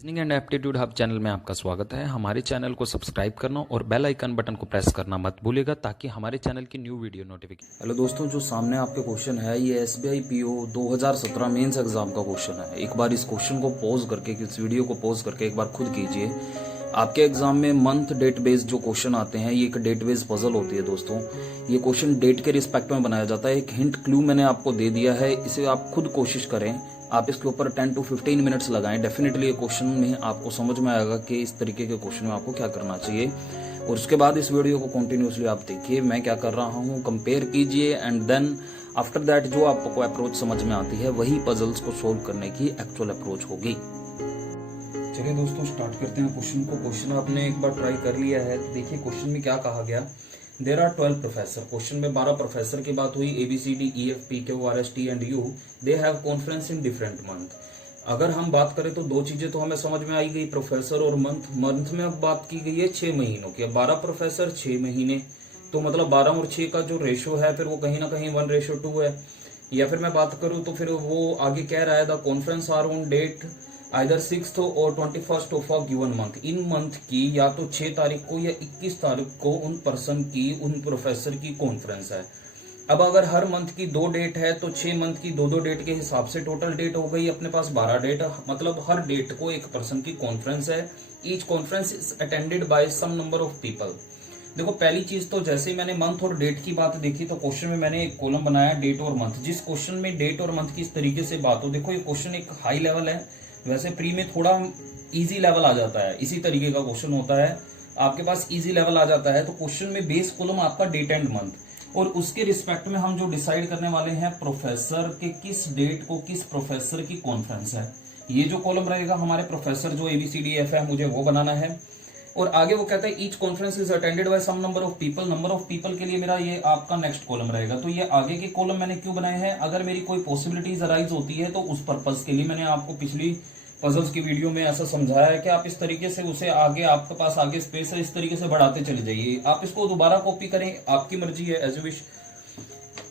Reasoning and aptitude hub channel में आपका स्वागत है। हमारे चैनल को सब्सक्राइब करना और बेल आइकन बटन को प्रेस करना मत भूलिएगा ताकि हमारे चैनल की न्यू वीडियो नोटिफिकेशन। हेलो दोस्तों, जो सामने आपके क्वेश्चन है ये SBI PO 2017 मेंस एग्जाम का क्वेश्चन है। एक बार इस क्वेश्चन को पॉज करके, इस वीडियो को पॉज करके एक बार खुद कीजिए। आपके एग्जाम में मंथ डेट बेस्ड जो क्वेश्चन आते हैं, ये एक डेट बेस्ड पजल होती है दोस्तों। ये क्वेश्चन डेट के रिस्पेक्ट में बनाया जाता है। एक हिंट क्लू मैंने आपको दे दिया है, इसे आप खुद कोशिश करें। आप इसके ऊपर 10 to 15 मिनट्स लगाएं। डेफिनेटली ये क्वेश्चन में आपको समझ में आएगा कि इस तरीके के क्वेश्चन में आपको क्या करना चाहिए। और उसके बाद इस वीडियो को कंटिन्यूसली आप देखिए, मैं क्या कर रहा हूँ, कंपेयर कीजिए एंड देन आफ्टर दैट जो आपको अप्रोच समझ में आती है वही पजल्स को सोल्व करने की एक्चुअल अप्रोच होगी। चलिए दोस्तों, स्टार्ट करते हैं क्वेश्चन को। क्वेश्चन आपने एक बार ट्राई कर लिया है। देखिए क्वेश्चन में क्या कहा गया। There are 12 professor. क्वेश्चन में 12 प्रोफेसर की बात हुई। ABCDEFPQRST and U they have conference in different month. अगर हम बात करें तो दो चीजें तो हमें समझ में आई गई, प्रोफेसर और मंथ। मंथ में अब बात की गई है 6 महीनों की। अब 12 प्रोफेसर 6 महीने, तो मतलब 12 और 6 का जो रेशो है फिर वो कहीं ना कहीं 1:2 है। या फिर मैं बात करूं तो फिर वो आगे कह रहा है the conference are on date either 6th और 21st of a given month. In month की या तो 6 तारीख को या 21 तारीख को उन पर्सन की, उन प्रोफेसर की कॉन्फ्रेंस है। अब अगर हर मंथ की 2 डेट है तो 6 मंथ की 2-2 डेट के हिसाब से टोटल डेट हो गई अपने पास 12 डेट। मतलब हर डेट को एक पर्सन की कॉन्फ्रेंस है। Each conference is attended by some number of people. देखो पहली चीज तो जैसे ही मैंने मंथ और डेट की बात देखी तो क्वेश्चन में मैंने एक कॉलम बनाया डेट और मंथ। जिस क्वेश्चन में डेट और मंथ की इस तरीके से बात हो, देखो ये क्वेश्चन एक हाई लेवल है, वैसे प्री में थोड़ा इजी लेवल आ जाता है। इसी तरीके का क्वेश्चन होता है, आपके पास इजी लेवल आ जाता है। तो क्वेश्चन में बेस कॉलम आपका डेट एंड मंथ, और उसके रिस्पेक्ट में हम जो डिसाइड करने वाले हैं प्रोफेसर के किस डेट को किस प्रोफेसर की कॉन्फ्रेंस है। ये जो कॉलम रहेगा हमारे प्रोफेसर जो ABCDF है, मुझे वो बनाना है। और आगे वो कहता है each conference is attended by some number of people. Number of people के लिए मेरा ये आपका नेक्स्ट कॉलम रहेगा। तो ये आगे के कॉलम मैंने क्यों बनाए हैं, अगर मेरी कोई पॉसिबिलिटीज अराइज होती है तो उस पर्पज के लिए। मैंने आपको पिछली पजल्स की वीडियो में ऐसा समझाया है कि आप इस तरीके से उसे आगे, आपके पास आगे स्पेस है, इस तरीके से बढ़ाते चले जाइए। आप इसको दोबारा कॉपी करें, आपकी मर्जी है, एज विश।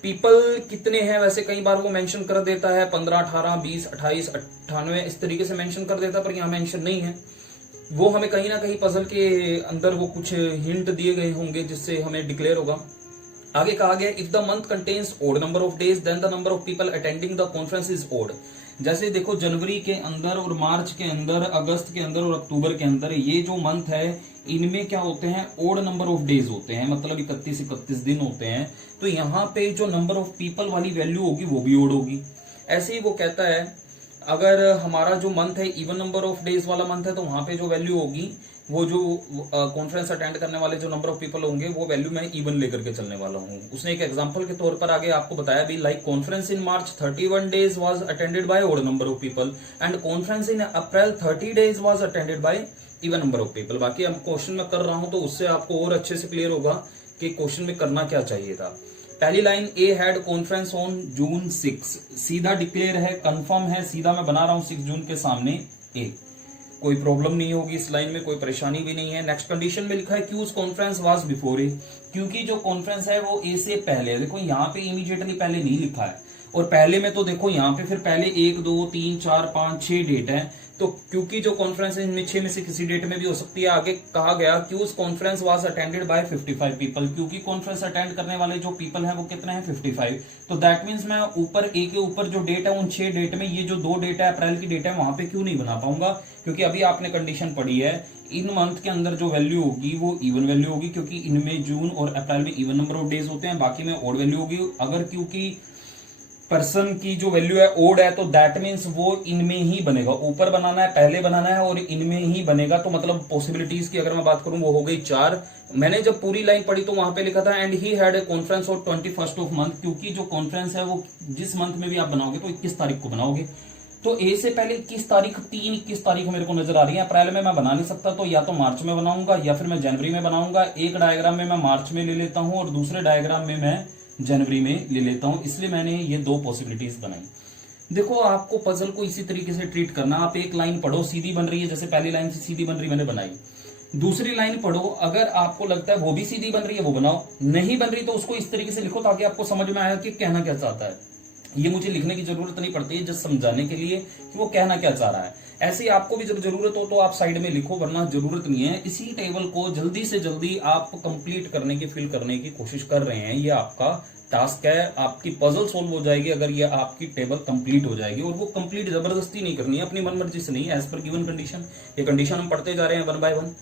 पीपल कितने हैं, वैसे कई बार वो मेंशन कर देता है 15, 18, 20, 28, 98 इस तरीके से मेंशन कर देता है, पर यहाँ मेंशन नहीं है। वो हमें कहीं ना कहीं पजल के अंदर वो कुछ हिंट दिए गए होंगे जिससे हमें डिक्लेयर होगा। आगे कहा गया if the month contains odd number of days then the number of people attending the conference is odd. जैसे देखो जनवरी के अंदर और मार्च के अंदर, अगस्त के अंदर और अक्टूबर के अंदर, ये जो मंथ है इनमें क्या होते हैं, ओड नंबर ऑफ डेज होते हैं, मतलब 31 दिन होते हैं। तो यहाँ पे जो नंबर ऑफ पीपल वाली वैल्यू होगी वो भी ओड होगी। ऐसे ही वो कहता है अगर हमारा जो मंथ है इवन नंबर ऑफ डेज वाला मंथ है तो वहां पे जो वैल्यू होगी, वो जो कॉन्फ्रेंस अटेंड करने वाले जो नंबर ऑफ पीपल होंगे वो वैल्यू मैं इवन लेकर के चलने वाला हूँ। उसने एक एग्जांपल के तौर पर आगे आपको बताया भी, like conference in March 31 days was attended by odd number of people and conference in April 30 days was attended by even number of people. बाकी हम क्वेश्चन में कर रहा हूं तो उससे आपको और अच्छे से क्लियर होगा कि क्वेश्चन में करना क्या चाहिए था। पहली line A had conference on June 6, सीधा डिक्लेयर है, कंफर्म है, सीधा मैं बना रहा हूं 6 जून के सामने ए। कोई प्रॉब्लम नहीं होगी इस लाइन में, कोई परेशानी भी नहीं है। नेक्स्ट कंडीशन में लिखा है cues conference was before A, क्योंकि जो कॉन्फ्रेंस है वो ए से पहले है। देखो यहाँ पे इमीडिएटली पहले नहीं लिखा है, और पहले में तो देखो यहाँ पे फिर पहले 1, 2, 3, 4, 5, 6 डेट है। तो क्योंकि जो कॉन्फ्रेंस है इनमें 6 में से किसी डेट में भी हो सकती है। आगे कहा गया Q's conference was attended by 55 people, क्योंकि कॉन्फ्रेंस अटेंड करने वाले जो पीपल हैं वो कितने हैं, 55। तो दैट मीन्स मैं ऊपर ए के ऊपर जो डेट है उन 6 डेट में ये जो 2 डेट है अप्रैल की डेट है वहां पे क्यों नहीं बना पाऊंगा, क्योंकि अभी आपने कंडीशन पढ़ी है इन मंथ के अंदर जो वैल्यू होगी वो इवन वैल्यू होगी, क्योंकि इनमें जून और अप्रैल में इवन नंबर ऑफ डेज होते हैं, बाकी में ओड वैल्यू होगी। अगर क्योंकि पर्सन की जो वैल्यू है ओड है तो दैट मीन्स वो इनमें ही बनेगा। ऊपर बनाना है, पहले बनाना है और इनमें ही बनेगा। तो मतलब पॉसिबिलिटीज की अगर मैं बात करूं वो हो गई 4। मैंने जब पूरी लाइन पढ़ी तो वहां पे लिखा था and he had a conference on 21st of month, क्योंकि जो कॉन्फ्रेंस है वो जिस मंथ में भी आप बनाओगे तो 21 तारीख को बनाओगे। तो ए से पहले 21 तारीख, 3-21 तारीख मेरे को नजर आ रही है। अप्रैल में मैं बना नहीं सकता, तो या तो मार्च में बनाऊंगा या फिर मैं जनवरी में बनाऊंगा। एक डायग्राम में मैं मार्च में ले लेता हूं और दूसरे डायग्राम में मैं जनवरी में ले लेता हूं, इसलिए मैंने ये 2 पॉसिबिलिटीज बनाई। देखो आपको पजल को इसी तरीके से ट्रीट करना। आप एक लाइन पढ़ो, सीधी बन रही है, जैसे पहली लाइन से सीधी बन रही मैंने बनाई। दूसरी लाइन पढ़ो, अगर आपको लगता है वो भी सीधी बन रही है वो बनाओ, नहीं बन रही तो उसको इस तरीके से लिखो ताकि आपको समझ में आए कि कहना क्या चाहता है। ये मुझे लिखने की जरूरत नहीं पड़ती है जस्ट समझाने के लिए कि वो कहना क्या चाह रहा है। ऐसे ही आपको भी जब जरूरत हो तो आप साइड में लिखो, वरना जरूरत नहीं है। इसी टेबल को जल्दी से जल्दी आप कंप्लीट करने की, फिल करने की कोशिश कर रहे हैं, ये आपका टास्क है। आपकी पजल सोल्व हो जाएगी अगर ये आपकी टेबल कंप्लीट हो जाएगी। और वो कंप्लीट जबरदस्ती नहीं करनी है, अपनी मनमर्जी से नहीं, एज पर गिवन कंडीशन। ये कंडीशन हम पढ़ते जा रहे हैं one by one.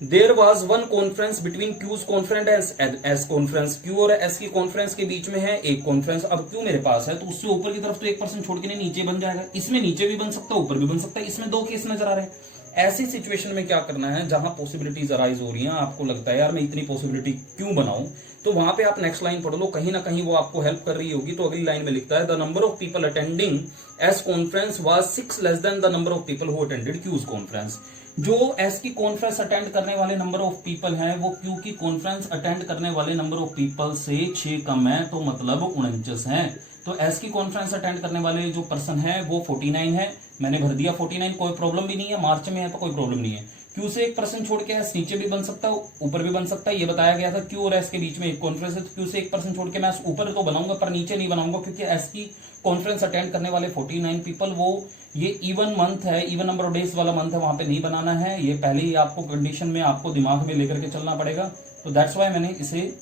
There was one conference between Q's conference and S conference. Q और एस की कॉन्फ्रेंस के बीच में है एक कॉन्फ्रेंस। अब क्यू मेरे पास है तो उससे ऊपर की तरफ तो 1% छोड़ के नहीं, नीचे बन जाएगा। इसमें नीचे भी बन सकता है, ऊपर भी बन सकता है। इसमें दो केस नजर आ रहे हैं। ऐसी सिचुएशन में क्या करना है, जहां पॉसिबिलिटीज अराइज हो रही हैं, आपको लगता है यार मैं इतनी पॉसिबिलिटी क्यों बनाऊं, तो वहां पे आप नेक्स्ट लाइन पढ़ लो, कहीं ना कहीं वो आपको हेल्प कर रही होगी। तो अगली लाइन में लिखता है the number of people attending S conference was 6 less than the number of people who attended Q's conference. जो एस की कॉन्फ्रेंस अटेंड करने वाले नंबर ऑफ पीपल है वो क्यू की कॉन्फ्रेंस अटेंड करने वाले नंबर ऑफ पीपल से 6 कम है, तो मतलब 49 है। तो एस की कॉन्फ्रेंस अटेंड करने वाले जो पर्सन है वो 49 है। मैंने भर दिया 49, कोई प्रॉब्लम भी नहीं है, मार्च में है तो कोई प्रॉब्लम नहीं है। क्यू से 1% छोड़ के एस नीचे भी बन सकता है, ऊपर भी बन सकता है। ये बताया गया था क्यू और एस के बीच में एक कॉन्फ्रेंस है, तो क्यू से 1% छोड़ के मैं एस ऊपर तो बनाऊंगा पर नीचे नहीं बनाऊंगा, क्योंकि एस की कॉन्फ्रेंस अटेंड करने वाले 49 पीपल, वो ये इवन मंथ है, इवन नंबर ऑफ डेज वाला मंथ है, वहां पे नहीं बनाना है। ये पहले ही आपको कंडीशन में आपको दिमाग में लेकर के चलना पड़ेगा। तो दैट्स वाई मैंने इसे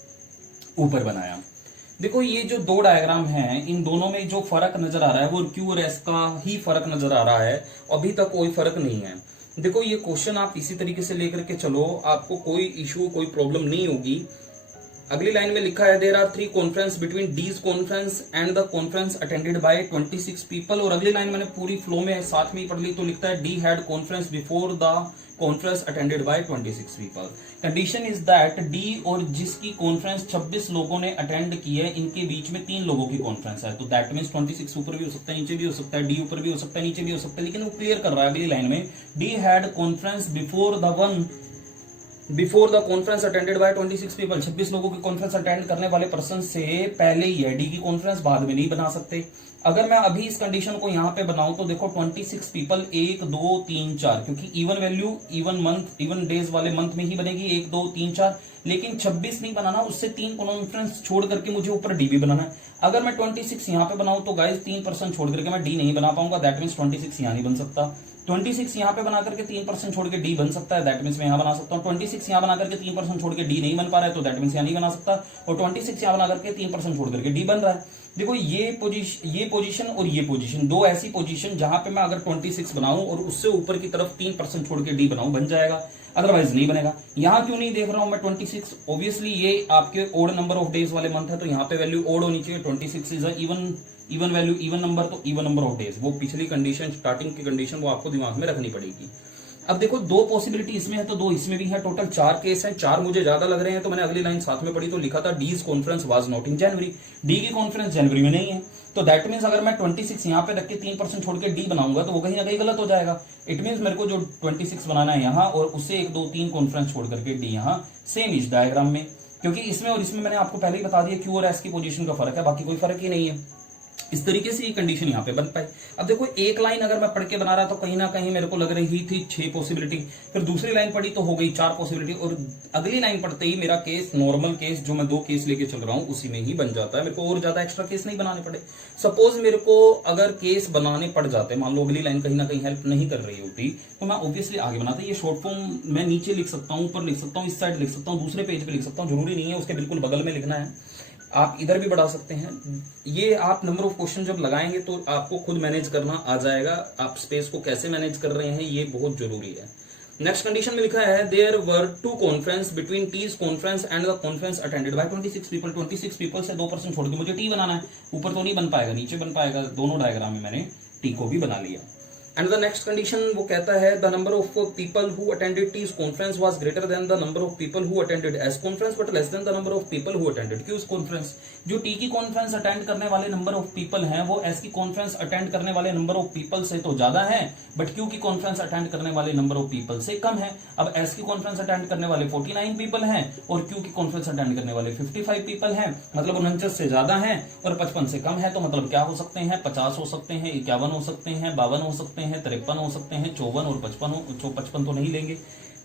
ऊपर बनाया। देखो ये जो दो डायग्राम हैं, इन दोनों में जो फर्क नजर आ रहा है वो क्यू और एस का ही फर्क नजर आ रहा है, अभी तक कोई फर्क नहीं है। देखो ये क्वेश्चन आप इसी तरीके से लेकर के चलो, आपको कोई इशू, कोई प्रॉब्लम नहीं होगी। अगली लाइन में लिखा है there are 3 conference between D's conference and the conference attended by 26 people. और अगली लाइन मैंने पूरी फ्लो में साथ में ही पढ़ ली, तो लिखता है D had conference before the conference attended by 26 people. Condition is that D और जिसकी कॉन्फ्रेंस 26 लोगों ने अटेंड की है, इनके बीच में 3 लोगों की कॉन्फ्रेंस है। तो दैट मीन्स 26 ऊपर भी हो सकता है, नीचे भी हो सकता है, डी ऊपर भी हो सकता है, नीचे भी हो सकता है। लेकिन वो क्लियर कर रहा है अगली लाइन में, D had conference before the conference attended by 26 people. 26 लोगों की कॉन्फ्रेंस अटेंड करने वाले पर्सन से पहले ही है, डी की कॉन्फ्रेंस बाद में नहीं बना सकते। अगर मैं अभी इस कंडीशन को यहां पे बनाऊं तो देखो 26 पीपल 1 2 3 4, क्योंकि even value even month, even days वाले मंथ में ही बनेगी 1 2 3 4। लेकिन 26 नहीं बनाना, उससे 3 कॉन्फ्रेंस छोड़ करके मुझे ऊपर डी भी बनाना है। अगर मैं 26 यहां पे बनाऊं तो गाइस 3% छोड़ करके मैं डी नहीं बना पाऊंगा, दैट मीन्स 26 यहां नहीं बन सकता। 26 यहां पे बना करके 3% छोड़ के डी बन सकता है, दैट मीन्स मैं यहां बना सकता हूं। 26 यहां बना करके 3% छोड़ के डी नहीं बन पा रहा है, तो दैट मीन्स यहां नहीं बना सकता। और 26 यहां बना करके 3% छोड़ करके डी बन रहा है। देखो ये पोजीशन और ये पोजीशन, दो ऐसी पोजीशन जहां पे मैं अगर 26 बनाऊं और उससे ऊपर की तरफ 3% छोड़ के डी बनाऊं, बन जाएगा, अदरवाइज नहीं बनेगा। यहां क्यों नहीं देख रहा हूं मैं 26? ऑब्वियसली ये आपके ओड नंबर ऑफ डेज वाले मंथ है, तो यहां पे वैल्यू ओड होनी चाहिए। 26 is even value, even number, तो इवन नंबर ऑफ डेज। वो पिछली कंडीशन, स्टार्टिंग की कंडीशन, वो आपको दिमाग में रखनी पड़ेगी। अब देखो दो पॉसिबिलिटी इसमें है तो दो इसमें भी है, टोटल 4 केस हैं। 4 मुझे ज्यादा लग रहे हैं, तो मैंने अगली लाइन साथ में पढ़ी तो लिखा था D's conference was not in January. D की कॉन्फ्रेंस जनवरी में नहीं है, तो दैट मीन्स अगर मैं 26 यहां पे रख के 3% छोड़ के डी बनाऊंगा तो वो कहीं ना कहीं गलत हो जाएगा। इट मीन्स मेरे को जो 26 बनाना है यहां, और उससे 1 2 3 कॉन्फ्रेंस छोड़ करके डी यहां, सेम इस डायग्राम में। क्योंकि इसमें और इसमें मैंने आपको पहले ही बता दिया क्यू और एस की पोजीशन का फर्क है, बाकी कोई फर्क ही नहीं है। इस तरीके से ये कंडीशन यहाँ पे बन पाई। अब देखो एक लाइन अगर मैं पढ़ के बना रहा तो कहीं ना कहीं मेरे को लग रही थी 6 पॉसिबिलिटी, फिर दूसरी लाइन पढ़ी तो हो गई 4 पॉसिबिलिटी, और अगली लाइन पढ़ते ही मेरा केस, नॉर्मल केस जो मैं 2 केस लेके चल रहा हूं उसी में ही बन जाता है। मेरे को और ज्यादा एक्स्ट्रा केस नहीं बनाने पड़े। सपोज मेरे को अगर केस बनाने पड़ जाते, मान लो अगली लाइन कहीं ना कहीं हेल्प नहीं कर रही होती, तो मैं ऑब्वियसली आगे बनाता। ये शॉर्ट फॉर्म मैं नीचे लिख सकता हूँ, ऊपर लिख सकता हूँ, इस साइड लिख सकता हूँ, दूसरे पेज पे लिख सकता हूँ, जरूरी नहीं है उसके बिल्कुल बगल में लिखना है, आप इधर भी बढ़ा सकते हैं। ये आप नंबर ऑफ क्वेश्चन जब लगाएंगे तो आपको खुद मैनेज करना आ जाएगा। आप स्पेस को कैसे मैनेज कर रहे हैं ये बहुत जरूरी है। नेक्स्ट कंडीशन में लिखा है there were 2 conference between T's conference and the conference attended by 26 people. 26 people से 2% छोड़ के मुझे टी बनाना है, ऊपर तो नहीं बन पाएगा, नीचे बन पाएगा। दोनों डायग्राम में मैंने टी को भी बना लिया। एंड द नेक्स्ट कंडीशन वो कहता है the number of people who attended T's conference was greater than the number of people who attended S conference but less than the number of people who attended Q's conference. जो T की conference attend करने वाले number of people हैं वो S की conference attend करने वाले number of people से तो ज्यादा है, बट क्यू की कॉन्फ्रेंस अटेंड करने वाले नंबर ऑफ पीपल से कम है। अब एस की कॉन्फ्रेंस अटेंड करने वाले 49 पीपल हैं और क्यू की कॉन्फ्रेंस अटेंड करने वाले 55 पीपल हैं, मतलब 49 से ज्यादा है और 55 से कम है। तो मतलब क्या हो सकते हैं, 50 हो सकते हैं, 51 हो सकते हैं, 52 हो सकते हैं, 53 हो सकते हैं, 54 और 55 तो नहीं लेंगे।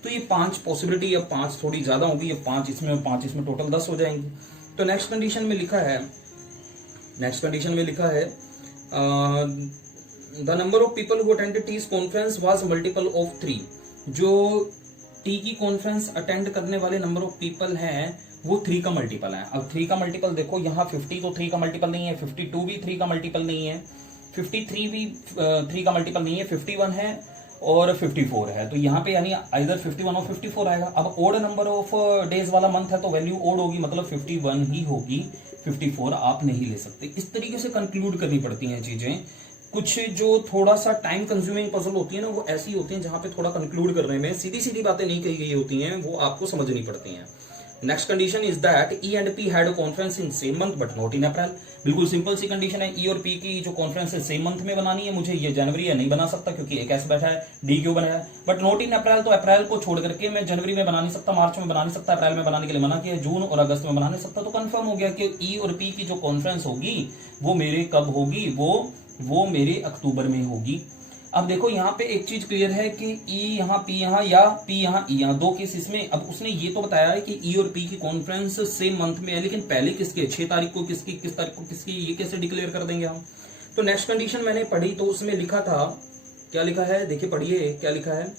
तो ये 5 पॉसिबिलिटी, अब 5 थोड़ी ज्यादा होगी, ये 5 इसमें टोटल 10 हो जाएंगी। तो नेक्स्ट कंडीशन में लिखा है the number of people who attended T's conference was multiple of 3। जो टी की कॉन्फ्रेंस अटेंड करने वाले नंबर ऑफ पीपल हैं वो 3 का मल्टीपल है। अब 3 का मल्टीपल देखो, यहाँ 50 तो 3 का मल्टीपल नहीं है, 52 भी 3 का मल्टीपल नहीं है, 53 भी 3 का मल्टीपल नहीं है, 51 है और 54 है। तो यहाँ पे यानी आइदर 51 और 54 आएगा। अब ओड नंबर ऑफ डेज वाला मंथ है तो वैल्यू ओड होगी, मतलब 51 ही होगी, 54 आप नहीं ले सकते। इस तरीके से कंक्लूड करनी पड़ती हैं चीजें। कुछ जो थोड़ा सा टाइम कंज्यूमिंग पजल होती है ना, वो ऐसी होती हैं जहां पे थोड़ा कंक्लूड करने में सीधी सीधी बातें नहीं कही गई होती हैं, वो आपको समझनी पड़ती हैं। Next condition is that E and P had a conference in same month but not in April. बिल्कुल सिंपल सी कंडीशन है, ई और पी की जो कॉन्फ्रेंस है सेम मंथ में बनानी है, मुझे ये जनवरी या नहीं बना सकता क्योंकि एक ऐसे बैठा है, डी क्यों बनाया, बट नॉट इन अप्रैल, तो अप्रैल को छोड़ करके मैं जनवरी में बना नहीं सकता, मार्च में बना नहीं सकता, अप्रैल में बनाने के लिए मना किया, जून और अगस्त में बना नहीं सकता। तो कंफर्म हो गया कि ई और पी की जो कॉन्फ्रेंस होगी वो मेरे कब होगी, वो मेरे अक्टूबर में होगी। अब देखो यहाँ पे एक चीज क्लियर है कि ई यहाँ पी यहाँ या पी यहाँ ई यहाँ, दो केस इसमें। अब उसने ये तो बताया है कि ई और पी की कॉन्फ्रेंस सेम मंथ में है, लेकिन पहले किसके, 6 तारीख को किसकी, किस तारीख को किसकी, ये कैसे डिक्लेयर कर देंगे हम। तो नेक्स्ट कंडीशन मैंने पढ़ी तो उसमें लिखा था, क्या लिखा है देखिए, पढ़िए क्या लिखा है।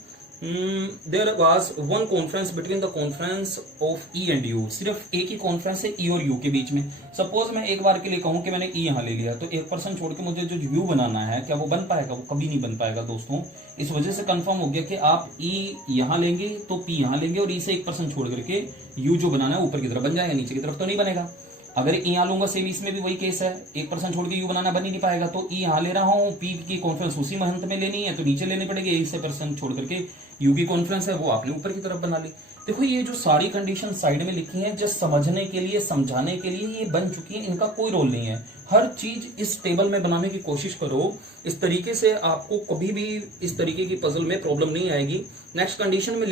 There was one conference between the conference of E and U. सिर्फ एक ही कॉन्फ्रेंस है ई और यू के बीच में। सपोज मैं एक बार के लिए कहूं कि मैंने ई यहां ले लिया, तो एक पर्सन छोड़ के मुझे जो यू बनाना है, क्या वो बन पाएगा? वो कभी नहीं बन पाएगा दोस्तों। इस वजह से कंफर्म हो गया कि आप ई यहां लेंगे तो पी यहां लेंगे, और ई से एक पर्सन छोड़ करके यू जो बनाना है ऊपर की तरफ बन जाएगा, नीचे की तरफ तो नहीं बनेगा। अगर ई यहां लूंगा, सेम इसमें भी वही केस है, एक पर्सन छोड़ के यू बनाना बन ही नहीं पाएगा। तो ई यहां ले रहा हूं, पी की कॉन्फ्रेंस उसी मंथ में लेनी है तो नीचे लेनी पड़ेगी, ई से पर्सन छोड़ करके यू की कॉन्फ्रेंस है वो आपने ऊपर की तरफ बना ली। देखो ये जो सारी कंडीशन साइड में लिखी हैं, जस्ट समझने के लिए, समझाने के लिए ये बन चुकी है, इनका कोई रोल नहीं है। हर चीज इस टेबल में बनाने की कोशिश करो, इस तरीके से आपको कभी भी इस तरीके की पजल में प्रॉब्लम नहीं आएगी। नेक्स्ट कंडीशन में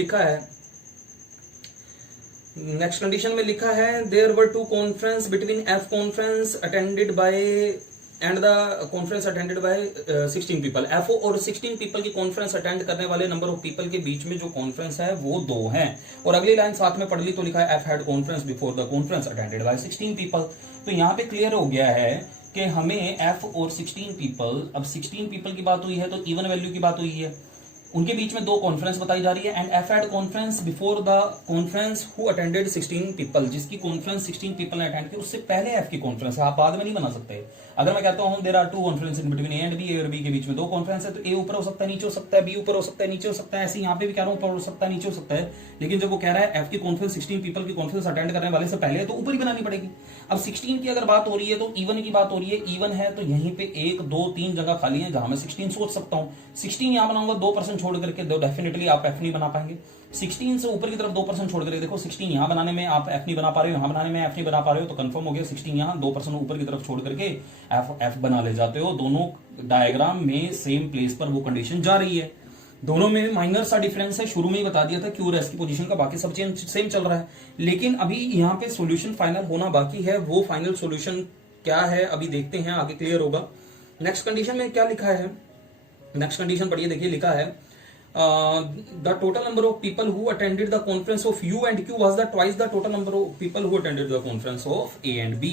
लिखा है there were two conference between F conference attended by and the conference attended by 16 people. F और 16 पीपल की कॉन्फ्रेंस अटेंड करने वाले नंबर ऑफ पीपल के बीच में जो कॉन्फ्रेंस है वो 2 है। और अगली लाइन साथ में पढ़ ली तो लिखा है F had conference before the conference attended by 16 people. तो यहाँ पे क्लियर हो गया है कि हमें एफ और 16 पीपल, अब 16 पीपल की बात हुई है तो इवन वैल्यू की बात हुई है, उनके बीच में 2 कॉन्फ्रेंस बताई जा रही है। And F had conference before the conference who attended 16 people, जिसकी कॉन्फ्रेंस 16 पीपल ने अटेंड की, उससे पहले एफ की कॉन्फ्रेंस है, आप बाद में नहीं बना सकते। अगर मैं कहता हूं there are 2 conference in between A and B, A और बी के बीच में 2 कॉन्फ्रेंस है, तो ए ऊपर हो सकता है, नीचे हो सकता है, बी ऊपर हो सकता है, नीचे हो सकता है, ऐसे यहाँ पे भी कह रहा हूं ऊपर हो सकता है, नीचे हो सकता है। लेकिन जब वो कह रहा है एफ की कॉन्फ्रेंस 16 पीपल की कॉन्फ्रेंस अटेंड करने वाले से पहले है तो ऊपर ही बनानी पड़ेगी। अब 16 की अगर बात हो रही है तो इवन की बात हो रही है, इवन है तो यहीं पे 1 2 3 जगह खाली है जहां मैं 16 सोच सकता हूं। 16 यहां बनाऊंगा, 2% छोड़ करके, डेफिनेटली आप एफ नहीं बना पाएंगे। 16 से ऊपर की तरफ 2% छोड़ करके देखो, 16 यहां बनाने में आप एफ नहीं बना पा रहे हो, यहां बनाने में एफ नहीं बना पा रहे हो, तो कंफर्म हो गया 16 यहां, 2% ऊपर की तरफ छोड़ करके एफ बना ले जाते हो। दोनों डायग्राम में सेम प्लेस पर वो कंडीशन जा रही है। दोनों में माइनर सा डिफरेंस है, शुरू में ही बता दिया था क्यू और एस की पोजीशन का, बाकी सब सेम चल रहा है। लेकिन अभी यहाँ पे सॉल्यूशन फाइनल होना बाकी है, वो फाइनल सॉल्यूशन क्या है अभी देखते हैं, आगे क्लियर होगा। नेक्स्ट कंडीशन में क्या लिखा है, नेक्स्ट कंडीशन पढ़िए, देखिए लिखा है the total number of people who attended the conference of U and Q was twice the total number of people who attended the conference of A and B।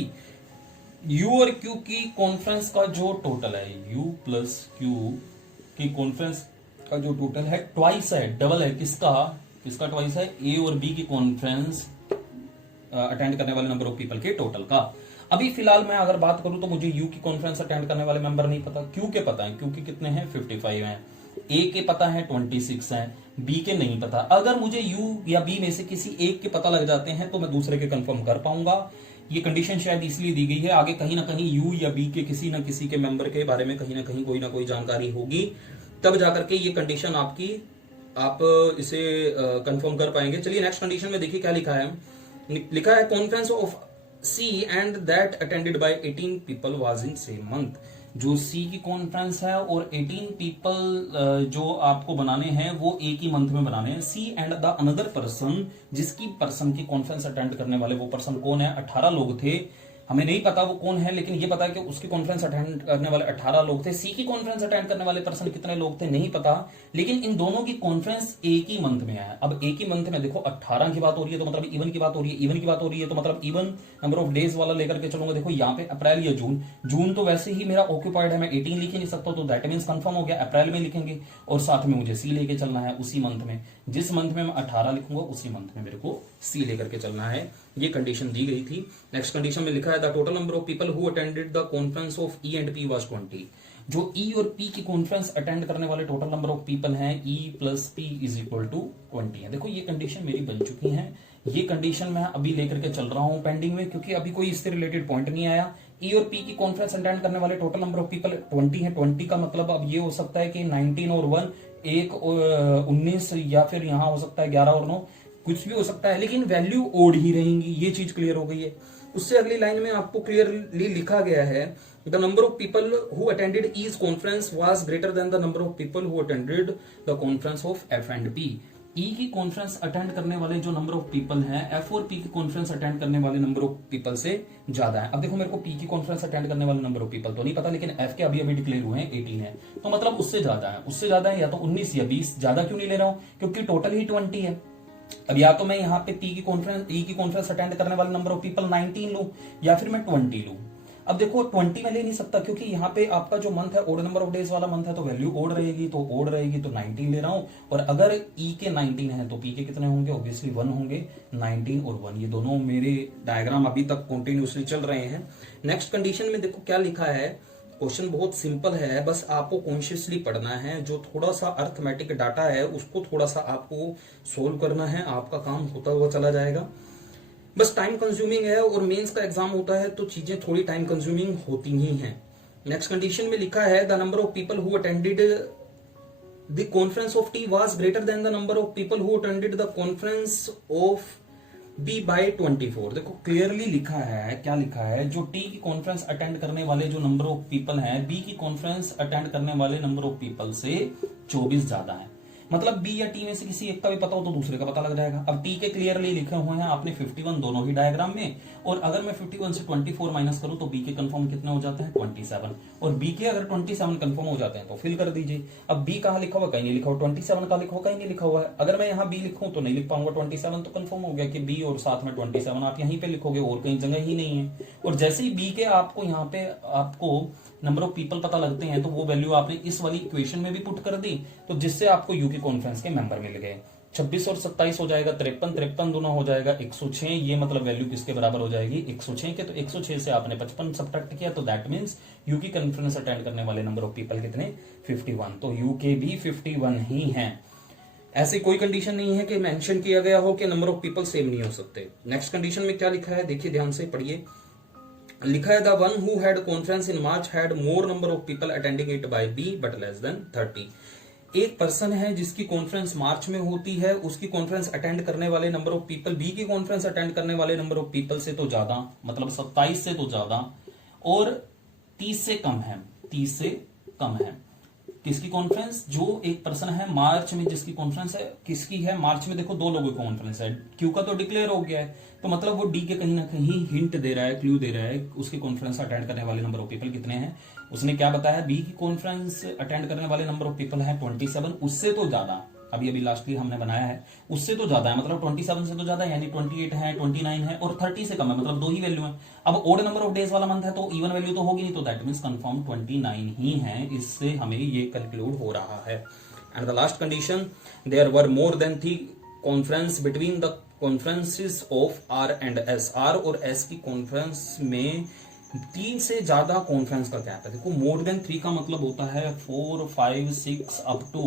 U और Q की conference का जो total है, U plus Q की conference का जो total है twice है, डबल है, किसका ट्वाइस है? A और B की कॉन्फ्रेंस अटेंड करने वाले नंबर ऑफ पीपल के टोटल का। अभी फिलहाल मैं अगर बात करूं तो मुझे U की कॉन्फ्रेंस अटेंड करने वाले मेंबर नहीं पता, Q के पता है, Q के कितने हैं? 55 हैं, A के पता है 26 हैं, B के नहीं पता। अगर मुझे U या B में से किसी एक के पता लग जाते हैं तो मैं दूसरे के कंफर्म कर पाऊंगा। ये कंडीशन शायद इसलिए दी गई है, आगे कहीं ना कहीं U या B के किसी न किसी के मेंबर के बारे में कहीं ना कहीं कोई ना कोई जानकारी होगी, तब जाकर के ये कंडीशन आप इसे कंफर्म कर पाएंगे। चलिए नेक्स्ट कंडीशन में देखिए क्या लिखा है। लिखा है conference of C and that attended by 18 people was in same month. जो C की कॉन्फ्रेंस है और 18 पीपल जो आपको बनाने हैं वो एक ही मंथ में बनाने हैं। C and the another person, जिसकी पर्सन की कॉन्फ्रेंस अटेंड करने वाले वो पर्सन कौन है? 18 लोग थे, हमें नहीं पता वो कौन है, लेकिन ये पता है कि उसकी कॉन्फ्रेंस अटेंड करने वाले 18 लोग थे। सी की कॉन्फ्रेंस अटेंड करने वाले पर्सन कितने लोग थे नहीं पता, लेकिन इन दोनों की कॉन्फ्रेंस एक ही मंथ में है। अब एक ही मंथ में देखो 18 की बात हो रही है तो मतलब इवन की बात हो रही है, इवन की बात हो रही है तो मतलब इवन नंबर ऑफ डेज वाला लेकर के चलूंगा। देखो यहाँ पे अप्रैल या जून, जून तो वैसे ही मेरा ऑक्यूपाइड है, मैं 18 लिख ही नहीं सकता, तो दैट मीन्स कंफर्म हो गया, अप्रैल में लिखेंगे। और साथ में मुझे सी लेके चलना है उसी मंथ में, जिस मंथ में मैं 18 लिखूंगा उसी मंथ में मेरे को सी लेकर के चलना है। ये कंडीशन दी गई थी। नेक्स्ट कंडीशन में लिखा है the total number of people who attended the conference of E and P was 20। जो ई और पी की कॉन्फ्रेंस अटेंड करने वाले टोटल नंबर ऑफ पीपल हैं E plus P is equal to 20 है। देखो ये कंडीशन मेरी बन चुकी है, ये कंडीशन मैं अभी लेकर के चल रहा हूं पेंडिंग में, क्योंकि अभी कोई इससे रिलेटेड पॉइंट नहीं आया। ई और पी की कॉन्फ्रेंस अटेंड करने वाले टोटल नंबर ऑफ पीपल 20 है। 20 का मतलब अब ये हो सकता है कि 19 और 1 एक 19, या फिर यहां हो सकता है 11 और 9, कुछ भी हो सकता है, लेकिन वैल्यू ओड ही रहेंगी। ये चीज क्लियर हो गई है। उससे अगली लाइन में आपको क्लियरली लिखा गया है the number of people who attended E's conference was greater than the number of people who attended the conference of F and P. E की कॉन्फ्रेंस अटेंड करने वाले जो नंबर ऑफ पीपल हैं एफ और P की conference attend करने वाले number of people से ज्यादा है। अब देखो मेरे को पी की कॉन्फ्रेंस अटेंड करने वाले नंबर ऑफ पीपल तो नहीं पता, लेकिन एफ के अभी अभी डिक्लेयर हुए हैं 18 है, तो मतलब उससे ज्यादा है, उससे ज्यादा है या तो 19 या 20। ज्यादा क्यों नहीं ले रहा हूं, क्योंकि टोटल ही 20 है। अब या तो मैं यहाँ पे पी की कॉन्फ्रेंस ई की कॉन्फ्रेंस अटेंड करने वाले नंबर ऑफ पीपल 19 लूं, या फिर मैं 20 लूं। अब देखो 20 में ले नहीं सकता, क्योंकि यहाँ पे आपका जो मंथ है ओड नंबर ऑफ डेज वाला मंथ है, तो वैल्यू ओड रहेगी, तो ओड रहेगी तो 19 ले रहा हूं। और अगर ई के 19 है तो पी के कितने होंगे, ऑब्वियसली 1 होंगे। 19 और 1 ये दोनों मेरे डायग्राम अभी तक कंटिन्यूअसली चल रहे हैं। नेक्स्ट कंडीशन में देखो क्या लिखा है, क्वेश्चन बहुत सिंपल है, बस आपको कॉन्शियसली पढ़ना है। जो थोड़ा सा अर्थमेटिक डाटा है उसको थोड़ा सा आपको सोल्व करना है, आपका काम होता हुआ चला जाएगा। बस टाइम कंज्यूमिंग है, और मेंस का एग्जाम होता है तो चीजें थोड़ी टाइम कंज्यूमिंग होती ही हैं। नेक्स्ट कंडीशन में लिखा है the number of people who attended the conference of T was greater than the number of people who attended the conference of B by 24। देखो क्लियरली लिखा है, क्या लिखा है, जो टी की कॉन्फ्रेंस अटेंड करने वाले जो नंबर ऑफ पीपल हैं बी की कॉन्फ्रेंस अटेंड करने वाले नंबर ऑफ पीपल से 24 ज्यादा है। मतलब बी या टी में से किसी एक का भी पता हो तो दूसरे का पता लग जाएगा। अब टी के क्लियरली लिखे हुए हैं आपने 51 दोनों ही डायग्राम में, और अगर मैं 51 से 24 माइनस करूं तो बी के कंफर्म कितने हो जाते हैं 27, और बी के अगर 27 कंफर्म हो जाते हैं तो फिल कर दीजिए। अब बी कहां लिखा हुआ, कहीं नहीं लिखा हुआ, 27 का लिखा हुआ, कहीं नहीं लिखा हुआ है। अगर मैं यहाँ बी लिखूं तो नहीं लिख पाऊंगा 27, तो कंफर्म हो गया कि बी और साथ में 27 आप यहीं पे लिखोगे, और कहीं जगह ही नहीं है। और जैसे ही बी के आपको यहाँ पे आपको नंबर ऑफ पीपल पता लगते हैं तो वो वैल्यू आपने इस वाली इक्वेशन में भी पुट कर दी, तो जिससे आपको यू की कॉन्फ्रेंस के मेंबर मिल गए। 26 और 27 हो जाएगा 53, 53 दोनों हो जाएगा 106। ये मतलब वैल्यू किसके बराबर हो जाएगी 106 के, तो 106 से आपने 55 सब्ट्रैक्ट किया, तो दैट मींस यू की कॉन्फ्रेंस अटेंड करने वाले नंबर ऑफ पीपल कितने 51, तो यू के भी 51 ही हैं। ऐसी कोई कंडीशन नहीं है कि मेंशन किया गया हो कि नंबर ऑफ पीपल सेम नहीं हो सकते। नेक्स्ट कंडीशन में क्या लिखा है देखिए ध्यान से पढ़िए, लिखा है the one who had conference in March had more number of people attending it by B but less than 30। एक पर्सन है जिसकी कॉन्फ्रेंस मार्च में होती है, उसकी कॉन्फ्रेंस अटेंड करने वाले नंबर ऑफ पीपल बी की कॉन्फ्रेंस अटेंड करने वाले नंबर ऑफ पीपल से तो ज्यादा, मतलब 27 से तो ज्यादा, और 30 से कम है, 30 से कम है। किसकी कॉन्फ्रेंस, जो एक पर्सन है मार्च में जिसकी कॉन्फ्रेंस है, किसकी है मार्च में, देखो 2 लोगों की कॉन्फ्रेंस है, क्यू का तो डिक्लेयर हो गया है, तो मतलब वो डी के कहीं ना कहीं हिंट दे रहा है, क्लू दे रहा है, उसकी कॉन्फ्रेंस अटेंड करने वाले नंबर ऑफ पीपल कितने हैं। उसने क्या बताया, बी की कॉन्फ्रेंस अटेंड करने वाले नंबर ऑफ पीपल है 27, उससे तो ज्यादा, अभी अभी लास्टली हमने बनाया है, उससे तो ज्यादा है, मतलब 27 से तो ज्यादा है, यानी 28 है, 29 है, और 30 से कम है, मतलब 2 ही वैल्यू है। अब ओड नंबर ऑफ डेज वाला मंथ है तो इवन वैल्यू तो होगी नहीं, तो दैट मींस कंफर्म 29 ही है। इससे हमें ये कंक्लूड हो रहा है। And the last condition, there were more than 3 conference between the conferences of R and S. R और एस की कॉन्फ्रेंस में 3 से ज्यादा कॉन्फ्रेंस का गैप है। देखो मोर देन 3 का मतलब होता है 4, 5, 6 up to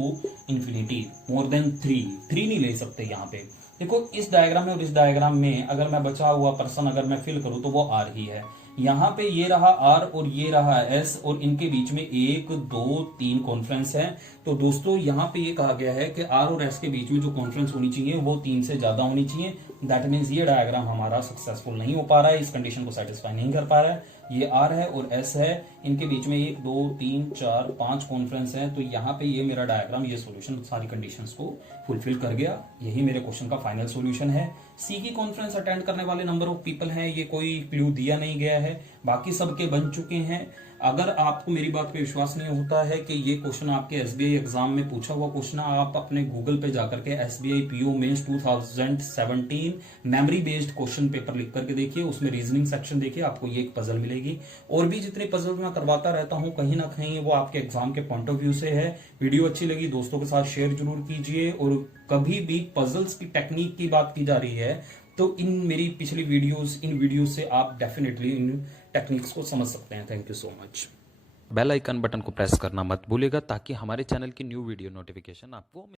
infinity. More than 3 नहीं ले सकते यहाँ पे। देखो इस डायग्राम में और इस डायग्राम में अगर मैं बचा हुआ पर्सन अगर मैं फिल करूं तो वो आर ही है। यहाँ पे ये रहा आर और ये रहा एस, और इनके बीच में 1, 2, 3 कॉन्फ्रेंस है। तो दोस्तों यहाँ पे ये कहा गया है कि आर और एस के बीच में जो कॉन्फ्रेंस होनी चाहिए वो 3 से ज्यादा होनी चाहिए। दैट मीन्स ये डायग्राम हमारा सक्सेसफुल नहीं हो पा रहा है, इस कंडीशन को सेटिस्फाई नहीं कर पा रहा है। ये आर है और एस है, इनके बीच में 1 2 3 4 5 कॉन्फ्रेंस है। तो यहाँ पे ये मेरा डायग्राम, ये सॉल्यूशन सारी कंडीशंस को फुलफिल कर गया। यही मेरे क्वेश्चन का फाइनल सॉल्यूशन है। सी की कॉन्फ्रेंस अटेंड करने वाले नंबर ऑफ पीपल हैं, ये कोई क्लू दिया नहीं गया है, बाकी सबके बन चुके हैं। अगर आपको मेरी बात पे विश्वास नहीं होता है कि ये क्वेश्चन आपके एसबीआई एग्जाम में पूछा हुआ क्वेश्चन है, आप अपने गूगल पे जाकर के SBI PO mains 2017 memory based question paper लिख करके देखिए, उसमें रीजनिंग सेक्शन देखिए, आपको ये एक पजल मिलेगी। और भी जितने पजल मैं करवाता रहता हूं, कहीं ना कहीं वो आपके एग्जाम के पॉइंट ऑफ व्यू से है। वीडियो अच्छी लगी दोस्तों के साथ शेयर जरूर कीजिए। और कभी भी पजल्स की टेक्निक की बात की जा रही है तो इन मेरी पिछली इन वीडियोस से आप डेफिनेटली इन टेक्निक्स को समझ सकते हैं। Thank you so much. Bell icon button को प्रेस करना मत भूलिएगा ताकि हमारे चैनल की न्यू वीडियो नोटिफिकेशन आपको